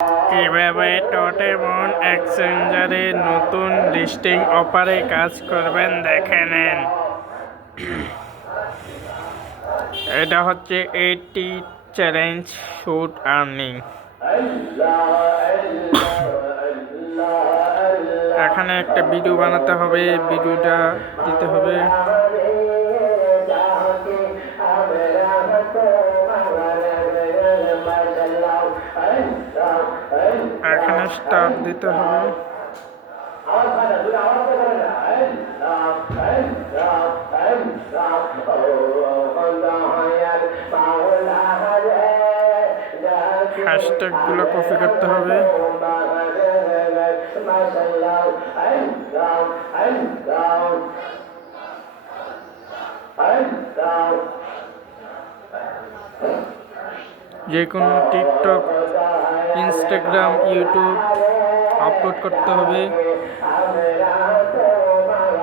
কিভাবে টোটেমন এক্সচেঞ্জারে নতুন লিস্টিং অফারে কাজ করবেন দেখে নেন। এটা হচ্ছে 80 চ্যালেঞ্জ শুট আর্নিং। এখানে একটা ভিডিও বানাতে হবে, ভিডিওটা দিতে হবে। এখানে স্টার্ট দিতে হবে। হ্যাশট্যাগ গুলো কপি করতে হবে। যে কোনো টিকটক, ইনস্টাগ্রাম, ইউটিউব আপলোড করতে হবে।